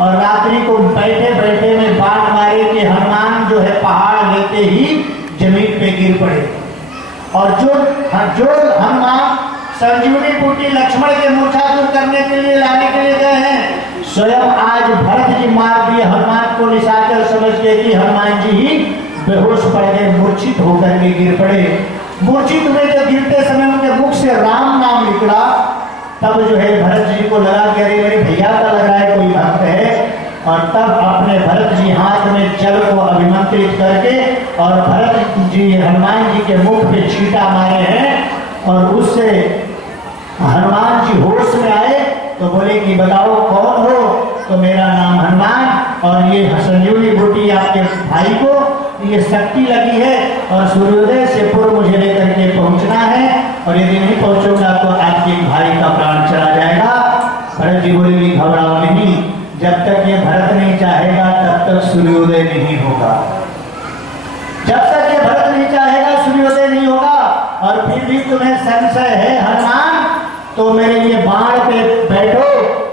और रात्रि को बैठे बैठे में बाण मारे कि हनुमान जो है पहाड़ लेते ही जमीन पे गिर पड़े। और जो हनुमान संजीवनी बूटी लक्ष्मण के मूर्छा दूर करने के लिए लाने के लिए गए हैं, स्वयं आज भरत जी मार दिए हनुमान को निशाचर समझ के कि हनुमान जी ही बेहोश पड़ गए, मूर्छित होकर के गिर पड़े। मूर्छित हुए जब गिरते समय उनके मुख से राम नाम निकला, तब जो है भरत जी को लगा कि अरे मेरे भैया का लग रहा है कोई भक्त है। और तब अपने भरत जी हाथ में जल को अभिमंत्रित करके और भरत जी हनुमान जी के मुख पे छींटा मारे हैं। और उससे हनुमान जी होश में आए तो बोले कि बताओ कौन हो? तो मेरा नाम हनुमान और ये संजीवनी बूटी आपके भाई को ये शक्ति लगी है और सूर्योदय से पूर्व मुझे लेकर के पहुंचना है, और यदि नहीं पहुंचूंगा तो आपके भाई का प्राण चला जाएगा। भरत जी बोले घबराओ नहीं, जब तक ये भरत नहीं चाहेगा तब तक सूर्योदय नहीं होगा। जब तक ये भरत नहीं चाहेगा सूर्योदय नहीं होगा। और फिर भी तुम्हें संशय है हनुमान, तो मेरे लिए बाण पे बैठो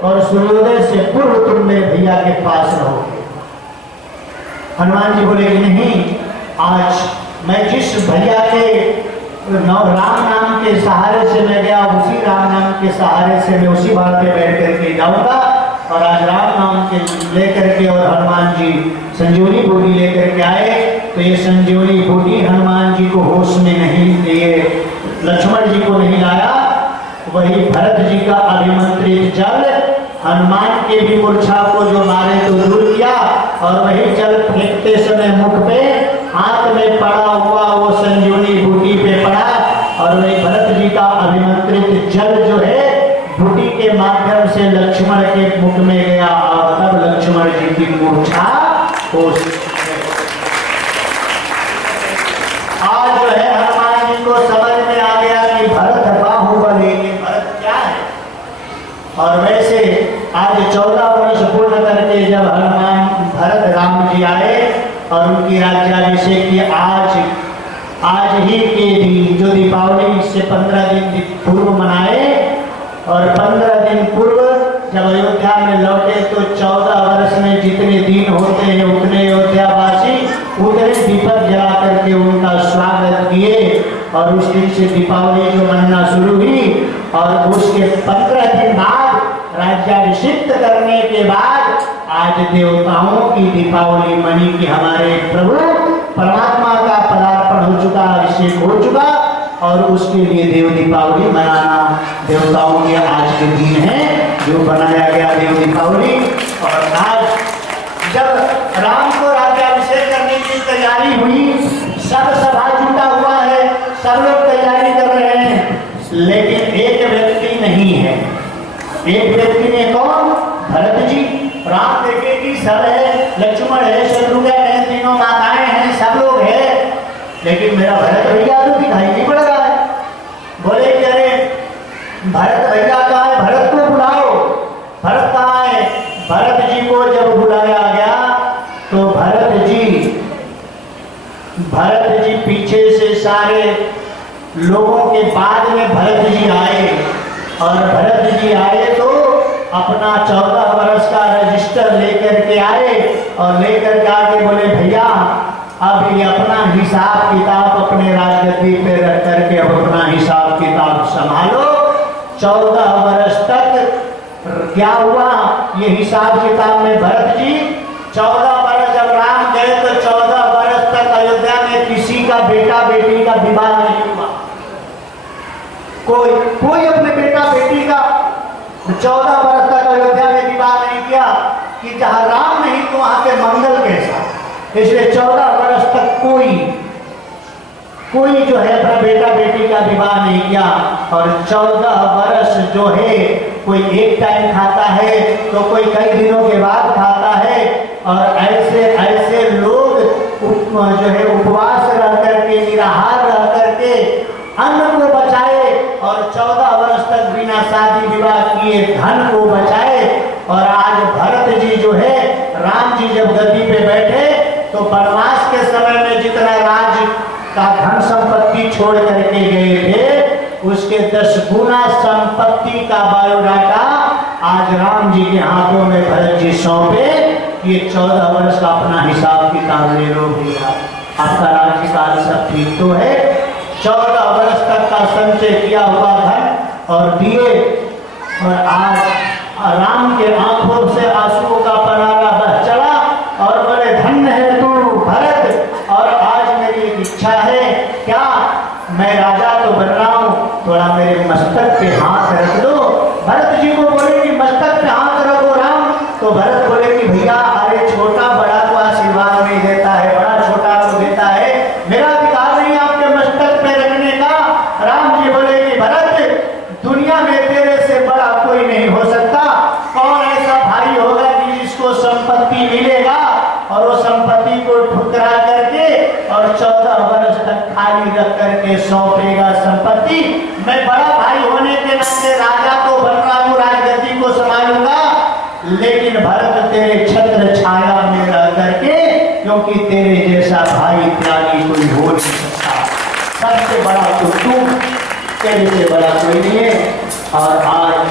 और सूर्योदय से पूर्व तुम मेरे भैया के पास रहोगे। हनुमान जी बोले कि नहीं, आज मैं जिस भैया के राम नाम के सहारे से मैं गया, उसी राम नाम के सहारे से मैं उसी बाण पे बैठ करके जाऊंगा। और आज राम नाम के लेकर के और हनुमान जी संजीवनी बूटी लेकर के आए, तो ये संजीवनी बूटी हनुमान जी को होश में नहीं दिए, लक्ष्मण जी को नहीं लाया। वही भरत जी का अभिमंत्रित जल हनुमान के भी मूर्छा को जो मारे तो दूर किया, और वही जल फेंकते समय मुख पे हाथ में पड़ा हुआ वो संजीवनी बूटी पे पड़ा, और वही भरत जी का अभिमंत्रित जल जो है बूटी के माध्यम से लक्ष्मण के मुख में गया, और तब लक्ष्मण जी की मूर्छा होश में। आज जो है हनुमान जी को समझ में आ गया कि भरत बाहुबली, भरत क्या है। और वैसे आज 14 वर्ष पूर्ण करके जब हनुमान भरत राम जी आए और उनकी राज्याभिषेक की आज ही के दिन जो दीपावली से 15 दिन पूर्व मनाए, और 15 दिन पूर्व जब अयोध्या में लौटे तो 14 वर्ष में जितने दिन होते हैं उतने अयोध्यावासी उतने दीपक जला करके उनका स्वागत किए। और उस दिन से दीपावली जो मनना शुरू हुई, और उसके 15 दिन बाद राज्याभिषिक्त करने के बाद आज देवताओं की दीपावली मनी की हमारे प्रभु परमात्मा का पदार्पण हो चुका, अभिषेक हो चुका, और उसके लिए देव दीपावली मनाना देवताओं के आज के दिन है जो बनाया गया देव दीपावली। और आज जब राम को राज्याभिषेक करने की तैयारी हुई, सब सभा जुटा हुआ है, सब लोग तैयारी कर रहे हैं, लेकिन एक व्यक्ति नहीं है। एक व्यक्ति ने कौन? भरत जी। राम देखे कि सब है, लक्ष्मण है, शत्रुघ्न है, तीनों माताएं हैं, सब लोग है, लेकिन मेरा भरत भैया तो दिखाई नहीं पड़ रहा है। बोले कि अरे भरत भैया कहाँ है? भरत को बुलाओ। भरत कहाँ है? भरत जी को जब बुलाया गया तो भरत जी पीछे से सारे लोगों के बाद में भरत जी आए, और भरत जी आए तो अपना 14 वर्ष का रजिस्टर लेकर के आए, और लेकर के आके बोले भैया अब ये अपना हिसाब किताब अपने राजगद्दी पे रख करके अब अपना हिसाब किताब संभालो। 14 वर्ष तक क्या हुआ ये हिसाब किताब में? भरत जी 14 वर्ष जब राम गए तो 14 वर्ष तक अयोध्या में किसी का बेटा बेटी का विवाह नहीं हुआ। कोई अपने बेटा बेटी का 14 वर्ष तक अयोध्या में विवाह नहीं किया कि जहां राम नहीं तो वहां पे मंगल कैसा। इसलिए 14 वर्ष तक कोई जो है अपना बेटा बेटी का विवाह नहीं किया। और 14 वर्ष जो है कोई एक टाइम खाता है तो कोई कई दिनों के बाद खाता है, और ऐसे लोग जो है उपवास रह करके, निराहार रह करके अन्न को बचाए, और 14 वर्ष तक बिना शादी विवाह किए धन को बचाए। और आज भरत जी जो है, राम जी जब गद्दी पे बैठे तो वनवास के समय में जितना राज का धन संपत्ति छोड़ करके गए थे उसके 10 गुना संपत्ति का बायोडाटा आज राम जी के हाथों में भरत जी सौंपे, ये 14 वर्ष का अपना हिसाब किताब ले लो भैया, आपका राज्यकाल सब ठीक तो है। 14 वर्ष तक का संचय किया हुआ धन और दिए, और आज राम के आंखों से आंसुओं का पनारा बह चला और बोले धन्य है तू भरत, और आज मेरी एक इच्छा है, क्या मैं राजा तो बन रहा हूँ, थोड़ा मेरे मस्तक पे हाथ रख दो। भरत जी को बोले कि मस्तक पे हाथ रखो राम, तो भरत बोले कि भैया अरे छोटा बड़ा को आशीर्वाद नहीं देता है, बड़ा छोटा को देता है, मेरा अधिकार नहीं आपके मस्तक पे रखने का। राम जी बोले कि भरत दुनिया में तेरे से बड़ा कोई नहीं हो सकता, कौन ऐसा भाई होगा कि जिसको संपत्ति मिलेगा और वो संपत्ति को ठुकरा करके और 14 वर्ष तक खाली रख करके सौंपेगा संपत्ति। मैं बड़ा भाई होने के नाते राजा को बन रहा हूँ, राजगद्दी को संभालूंगा, लेकिन भरत तेरे छत्र छाया में रह करके, क्योंकि तेरे जैसा भाई त्यागी कोई हो नहीं सकता, सबसे बड़ा तो तू, तेरे से बड़ा कोई नहीं है। और आज